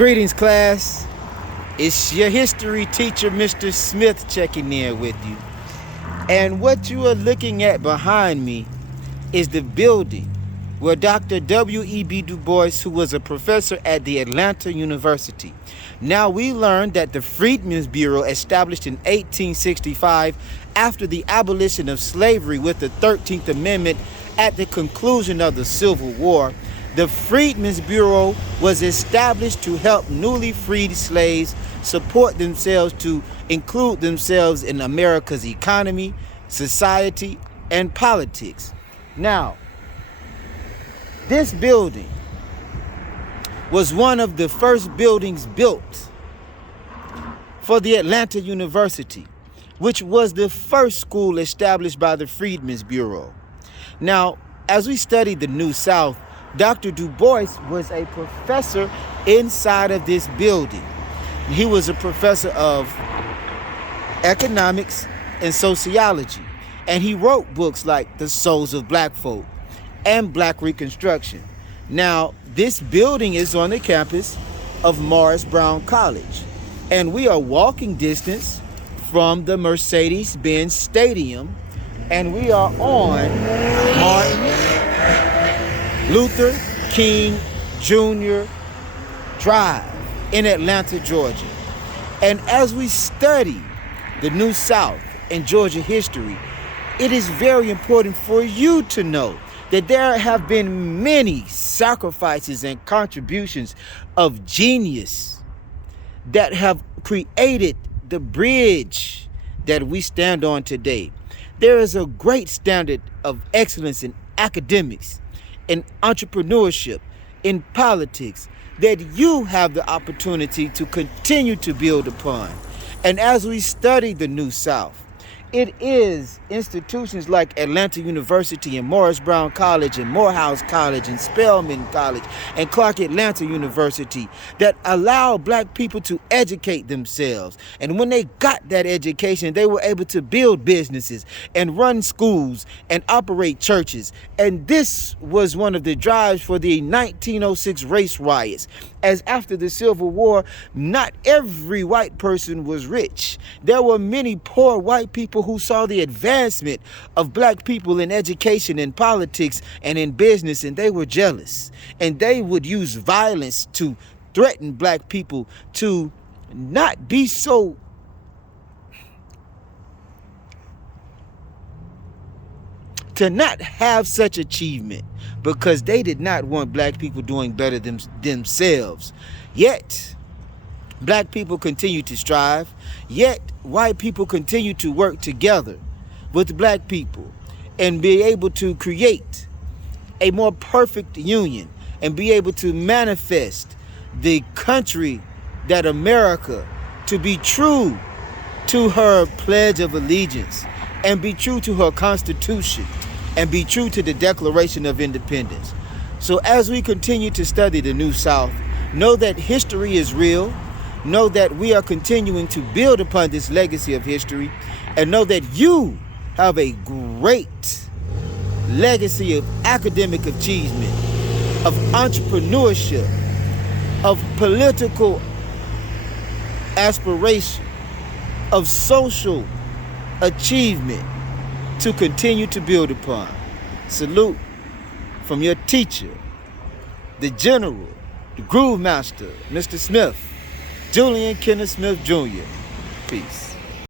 Greetings, class. It's your history teacher, Mr. Smith, checking in with you. And what you are looking at behind me is the building where Dr. W.E.B. Du Bois, who was a professor at the Atlanta University. Now, we learned that the Freedmen's Bureau, established in 1865 after the abolition of slavery with the 13th Amendment at the conclusion of the Civil War, the Freedmen's Bureau was established to help newly freed slaves support themselves, to include themselves in America's economy, society, and politics. Now, this building was one of the first buildings built for the Atlanta University, which was the first school established by the Freedmen's Bureau. Now, as we studied the New South, Dr. Du Bois was a professor inside of this building. He was a professor of economics and sociology, and he wrote books like The Souls of Black Folk and Black Reconstruction. Now, this building is on the campus of Morris Brown College, and we are walking distance from the Mercedes-Benz Stadium, and we are on Martin Luther King Jr. Drive in Atlanta, Georgia. And as we study the New South and Georgia history, it is very important for you to know that there have been many sacrifices and contributions of genius that have created the bridge that we stand on today. There is a great standard of excellence in academics, in entrepreneurship, in politics, that you have the opportunity to continue to build upon. And as we study the New South, it is institutions like Atlanta University and Morris Brown College and Morehouse College and Spelman College and Clark Atlanta University that allow black people to educate themselves. And when they got that education, they were able to build businesses and run schools and operate churches. And this was one of the drives for the 1906 race riots. As after the Civil War, not every white person was rich. There were many poor white people who saw the advancement of black people in education, in politics, and in business, and they were jealous. And they would use violence to threaten black people to not be so to not have such achievement, because they did not want black people doing better than themselves. Yet, black people continue to strive. Yet, white people continue to work together with black people and be able to create a more perfect union and be able to manifest the country that America, to be true to her Pledge of Allegiance and be true to her Constitution and be true to the Declaration of Independence. So as we continue to study the New South, know that history is real. Know that we are continuing to build upon this legacy of history, and know that you have a great legacy of academic achievement, of entrepreneurship, of political aspiration, of social achievement to continue to build upon. Salute from your teacher, the General, the Groove Master, Mr. Smith, Julian Kenneth Smith Jr. Peace.